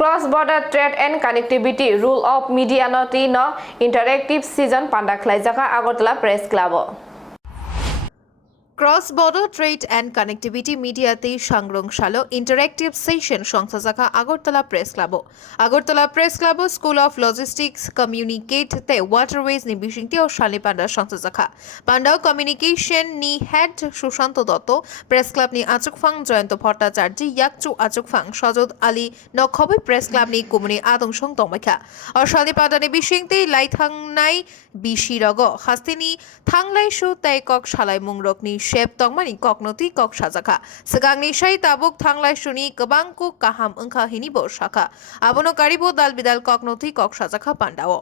Cross-border trade and connectivity rule of medianity no interactive season panda khulaijakha Agartala Press Club. Cross-border trade and connectivity mediate সংগ্রহশালা interactive session সংস্থাশাখা Agartala press club Agartala press club school of logistics communicate তে waterways নি বিশিংটি ও শালি পান্ডা সংস্থাশাখা পান্ডা কমিউনিকেশন নি head Sushanta Dutta press club নি আচুকফাং জয়ন্ত ভট্টাচার্য ইয়াকচু আচুকফাং সজদ আলী নখবে প্রেস ক্লাব নি কুমনি আদংসং তংমাইখা ও শালি পান্ডা নি বিশিংতি লাইথাংনাই বিশিরগ হাস্তিনি থাংলাইসু তাইকক শালাই মুংরকনি शेप तंगमानि ककनति कक साजाखा सिगांनि साइ ताबुक थांलाय सुनि गोबांखौ गाहाम ओंखा हिनिबो शाखा आबनो कारिबो दाल बिदाल ककनति कक साजाखा पांडाओ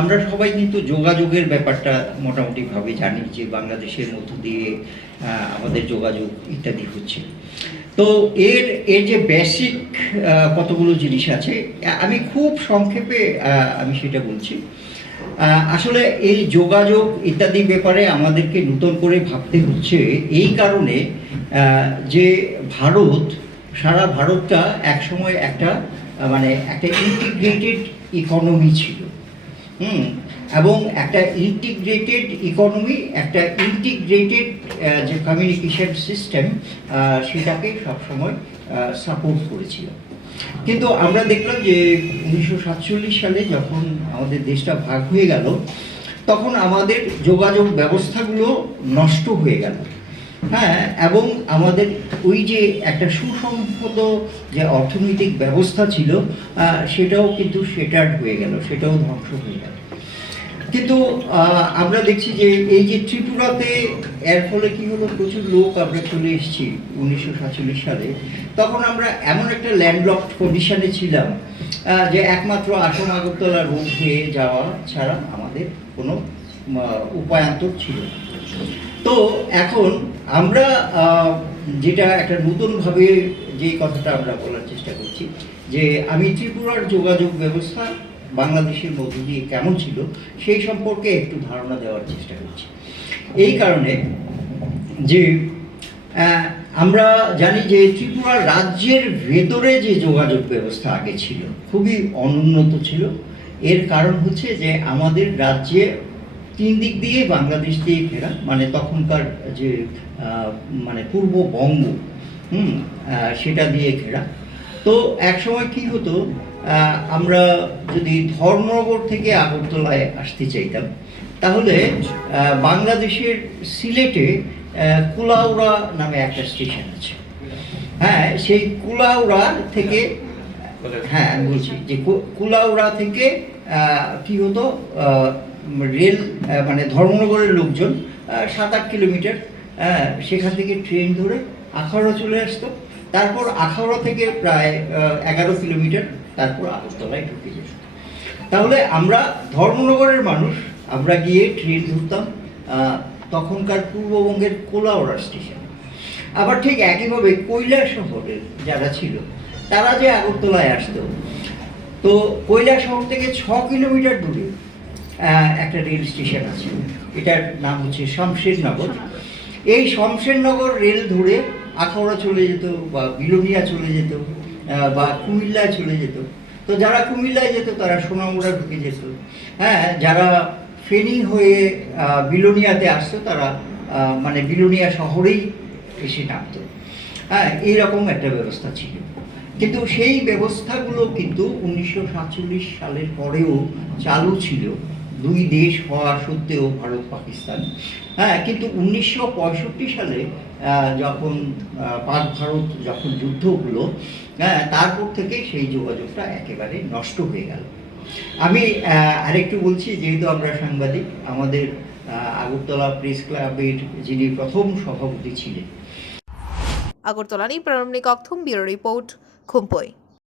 আমরা সবাই কিন্তু যোগাযোগের ব্যাপারটা মোটামুটি ভাবে জানি যে বাংলাদেশের মধ্য দিয়ে আমাদের যোগাযোগ ইত্যাদি হচ্ছে। তো এর যে বেসিক কতগুলো জিনিস আছে আমি খুব সংক্ষেপে আমি সেটা বলছি। আসলে এই যোগাযোগ ইত্যাদি ব্যাপারে আমাদেরকে নতুন করে ভাবতে হচ্ছে এই কারণে যে সারা ভারতটা একসময় একটা ইন্টিগ্রেটেড ইকোনমি ছিল এবং একটা ইন্টিগ্রেটেড ইকোনমি একটা ইন্টিগ্রেটেড যে কমিউনিকেশন সিস্টেম সেটাকে সবসময় সাপোর্ট করেছিল। কিন্তু আমরা দেখলাম যে 1947 সালে যখন আমাদের দেশটা ভাগ হয়ে গেল তখন আমাদের যোগাযোগ ব্যবস্থাগুলো নষ্ট হয়ে গেল। হ্যাঁ, এবং আমাদের ওই যে একটা সুসংহত যে অর্থনৈতিক ব্যবস্থা ছিল সেটাও কিন্তু শেটার্ড হয়ে গেল, সেটাও ধ্বংস হয়ে গেল। কিন্তু আমরা দেখছি যে এই যে ত্রিপুরাতে এর ফলে কি হলো, প্রচুর লোক আমরা চলে এসেছি 1947 সালে। তখন আমরা এমন একটা ল্যান্ডলকড কন্ডিশনে ছিলাম যে একমাত্র আসাম আগরতলা রোড হয়ে যাওয়া ছাড়া আমাদের কোনো উপায়ান্তর ছিল। তো এখন আমরা যেটা একটা নতুনভাবে যে কথাটা আমরা বলার চেষ্টা করছি যে আমি ত্রিপুরার যোগাযোগ ব্যবস্থা বাংলাদেশের মধ্য দিয়ে কেমন ছিল সেই সম্পর্কে একটু ধারণা দেওয়ার চেষ্টা করছি। এই কারণে যে আমরা জানি যে ত্রিপুরা রাজ্যের ভেতরে যে যোগাযোগ ব্যবস্থা আগে ছিল খুবই অনুন্নত ছিল। এর কারণ হচ্ছে যে আমাদের রাজ্যে 3 দিক দিয়ে বাংলাদেশ দিয়ে ঘেরা, মানে তখনকার যে পূর্ববঙ্গ সেটা দিয়ে ঘেরা। তো একসময় কি হতো, আমরা যদি ধর্মনগর থেকে আগরতলায় আসতে চাইতাম তাহলে বাংলাদেশের সিলেটে কুলাউড়া নামে একটা স্টেশন আছে। হ্যাঁ, সেই কুলাউড়া থেকে আমি বলছি যে কুলাউড়া থেকে কি হতো, রেল ধর্মনগরের লোকজন 7-8 কিলোমিটার সেখান থেকে ট্রেন ধরে আখাউড়া চলে আসতো। তারপর আখাউড়া থেকে প্রায় 11 কিলোমিটার তারপর আগরতলায় ঢুকে যেত। তাহলে আমরা ধর্মনগরের মানুষ আমরা গিয়ে ট্রেন ধরতাম তখনকার পূর্ববঙ্গের কুলাউড়া স্টেশন। আবার ঠিক একইভাবে কৈলাসহরের যারা ছিল তারা যে আগরতলায় আসতো, তো কৈলাসহর থেকে 6 কিলোমিটার দূরে একটা রেল স্টেশন আছে, এটার নাম হচ্ছে শমশেরনগর। এই শমশেরনগর রেল ধরে আখাউড়া চলে যেত বা বিলোনিয়া চলে যেত বা কুমিল্লায় চলে যেত। তো যারা কুমিল্লায় যেত তারা সোনামুড়া ঢুকে যেত। হ্যাঁ, যারা ফেনী হয়ে বিলোনিয়াতে আসতো তারা বিলোনিয়া শহরেই এসে নামতো। হ্যাঁ, এইরকম একটা ব্যবস্থা ছিল। কিন্তু সেই ব্যবস্থাগুলো কিন্তু 1947 সালের পরেও চালু ছিল, 2 দেশ হওয়া সত্ত্বেও ভারত পাকিস্তান। হ্যাঁ, কিন্তু 1965 সালে যখন পাক ভারত যখন যুদ্ধ হলো, তারপর থেকে সেই যোগাযোগটা একেবারে নষ্ট হয়ে গেল। আমি আরেকটু বলছি, যেহেতু আমরা সাংবাদিক, আমাদের আগরতলা প্রেস ক্লাবের যিনি প্রথম সভাপতি ছিলেন আগরতলানি প্রারম্ভিক অক্থম ব্যুরো রিপোর্ট খুম্পই।